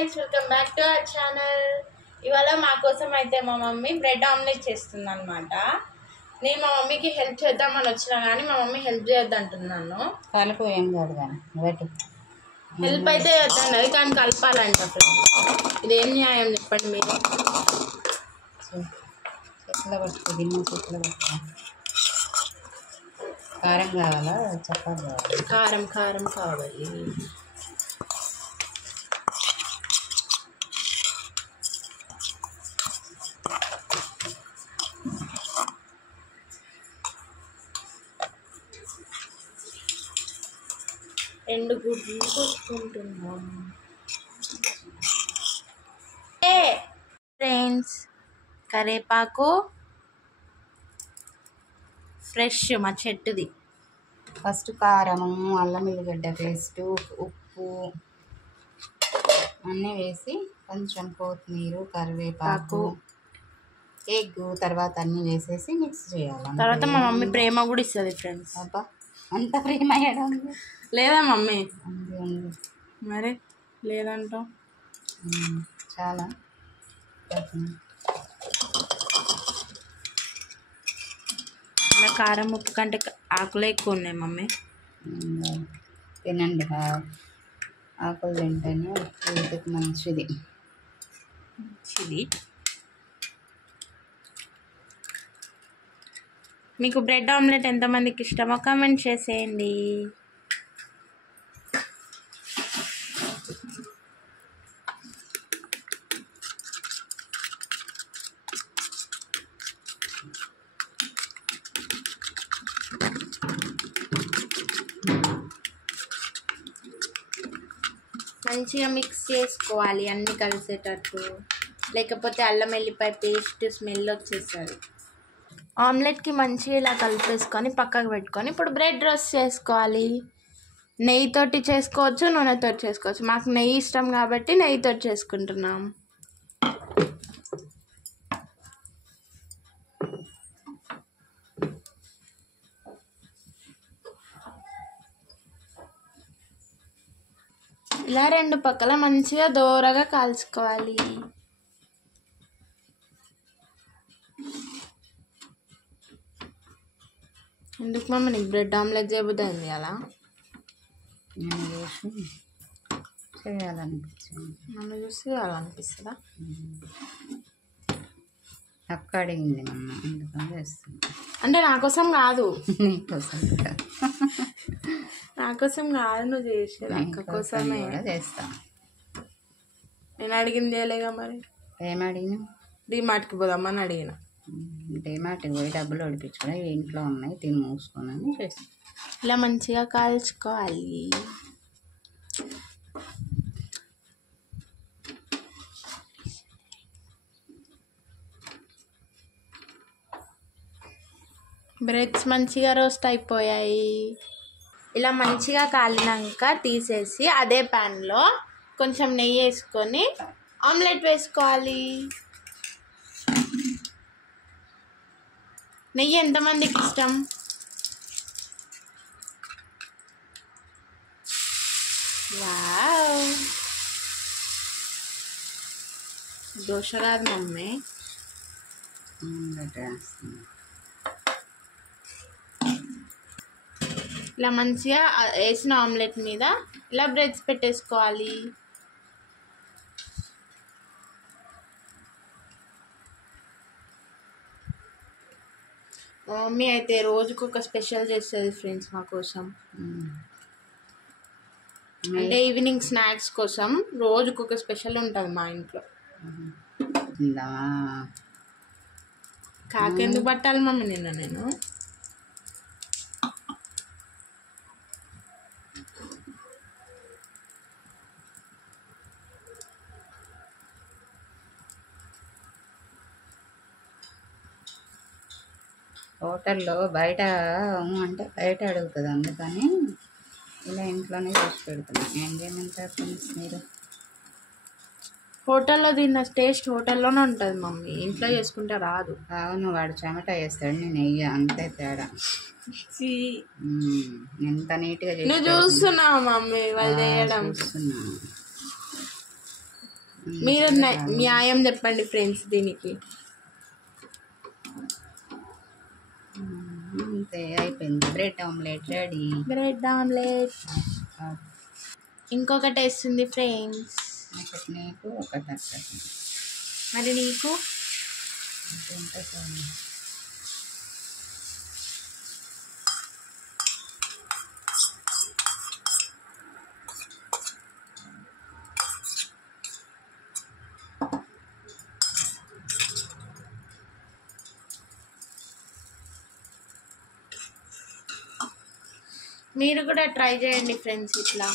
Guys, welcome back to our channel. ఇవాళ మా కోసం అయితే మా మమ్మీ బ్రెడ్ ఆమ్లెట్ చేస్తుంది అనమాట. నేను మా మమ్మీకి హెల్ప్ చేద్దామని వచ్చినా కానీ మా మమ్మీ హెల్ప్ చేయొద్దంటున్నాను. కలుపు ఏం కాదు కానీ హెల్ప్ అయితే చేద్దాం కానీ కలపాలంట. ఇదేం న్యాయం చెప్పండి మీరు? చేతిలో పట్టుకో, గిన్నె చేతిలో పట్టుకో. కారం కావాలా చపాతి కావాలి? కారం కారం కావాలి. రెండు గుడ్లు కొట్టుకుంటున్నాం. ఫ్రెండ్స్, కరేపాకు ఫ్రెష్ మా చెట్టుది. ఫస్ట్ కారము, అల్లం ఎల్లిగడ్డ పేస్టు, ఉప్పు అన్నీ వేసి కొంచెం కొత్తిమీర, కరివేపాకు, ఎగ్ తర్వాత అన్నీ వేసేసి మిక్స్ చేయాలి. తర్వాత మా మమ్మీ ప్రేమ కూడా ఇస్తుంది ఫ్రెండ్స్. అబ్బా, అంత ప్రేమ వేయడం లేదా మమ్మీ? ఉంది ఉంది మరి లేదంటావు. చాలా కారం ఉప్పు కంటే ఆకులే ఎక్కువ ఉన్నాయి మమ్మీ. తినండి, ఆకులు తింటేనే హెల్త్కి మంచిది. మీకు బ్రెడ్ ఆమ్లెట్ ఎంతమందికి ఇష్టమో కామెంట్ చేసేయండి. మంచిగా మిక్స్ చేసుకోవాలి అన్నీ కలిసేటట్టు, లేకపోతే అల్లం వెల్లిపాయ పేస్ట్ స్మెల్ వచ్చేస్తుంది. ఆమ్లెట్కి మంచిగా ఇలా కలిపేసుకొని పక్కకు పెట్టుకొని ఇప్పుడు బ్రెడ్ రోస్ట్ చేసుకోవాలి. నెయ్యితోటి చేసుకోవచ్చు, నూనెతో చేసుకోవచ్చు. మాకు నెయ్యి ఇష్టం కాబట్టి నెయ్యితో చేసుకుంటున్నాం. ఇలా రెండు పక్కల మంచిగా దోరగా కాల్చుకోవాలి. ఎందుకు మమ్మీ నీకు బ్రెడ్ ఆమ్లెట్ చేయబుద్ది అలా? నేను చూసి చేయాలనిపించింది. నన్ను చూసి చేయాలనిపిస్తుందా? అక్క అడిగింది మమ్మ, అందుకని చేస్తుంది. అంటే నా కోసం కాదు, నీకోసం నా కోసం కాదు, నువ్వు చేసేది అక్క కోసమే చేస్తా. నేను అడిగింది చేయలేగా. మరి ఏం అడిగినా? డీమార్ట్కి పోదామని అడిగిన. డీమార్ట్కి పోయి డబ్బులు ఒడిపించుకొని ఇంట్లో ఉన్నాయి తిని మూసుకొని చేస్తాను. ఇలా మంచిగా కాల్చుకోవాలి. బ్రెడ్స్ మంచిగా రోస్ట్ అయిపోయాయి. ఇలా మంచిగా కాలినాక తీసేసి అదే ప్యాన్లో కొంచెం నెయ్యి వేసుకొని ఆమ్లెట్ వేసుకోవాలి. నెయ్యి ఎంతమందికి ఇష్టం? వావ్, దోశ కాదు మమ్మీ. ఇలా మంచిగా వేసిన ఆమ్లెట్ మీద ఇలా బ్రెడ్స్ పెట్టేసుకోవాలి. మా మమ్మీ అయితే రోజుకు ఒక స్పెషల్ చేస్తుంది ఫ్రెండ్స్ మా కోసం. అంటే ఈవినింగ్ స్నాక్స్ కోసం రోజుకు ఒక స్పెషల్ ఉంటుంది మా ఇంట్లో. కాకెందుకు పట్టాలి మమ్మీ నేను? హోటల్లో బయట అంటే బయట అడుగుతుంది, అందుకని ఇలా ఇంట్లోనే చేసి పెడుతున్నాను. ఏం చేయమంటారు ఫ్రెండ్స్ మీరు? హోటల్లో తిన్న టేస్ట్ హోటల్లోనే ఉంటుంది మమ్మీ, ఇంట్లో చేసుకుంటే రాదు. అవును, వాడు చెమట వేస్తాడు, నేను వెయ్య, అంతే తేడా. ఎంత నీట్గా నువ్వు చూస్తున్నావు మమ్మీ వాళ్ళు చేయడం. మీరు న్యాయం చెప్పండి ఫ్రెండ్స్ దీనికి. అంతే అయిపోయింది. Bread omelette ready. Bread omelette ఇంకొకటి వేస్తుంది ఫ్రెండ్స్. ఒకటి నీకు ఒకటి అక్కకి. మరి నీకు మీరు కూడా ట్రై చేయండి ఫ్రెండ్స్ ఇట్లా.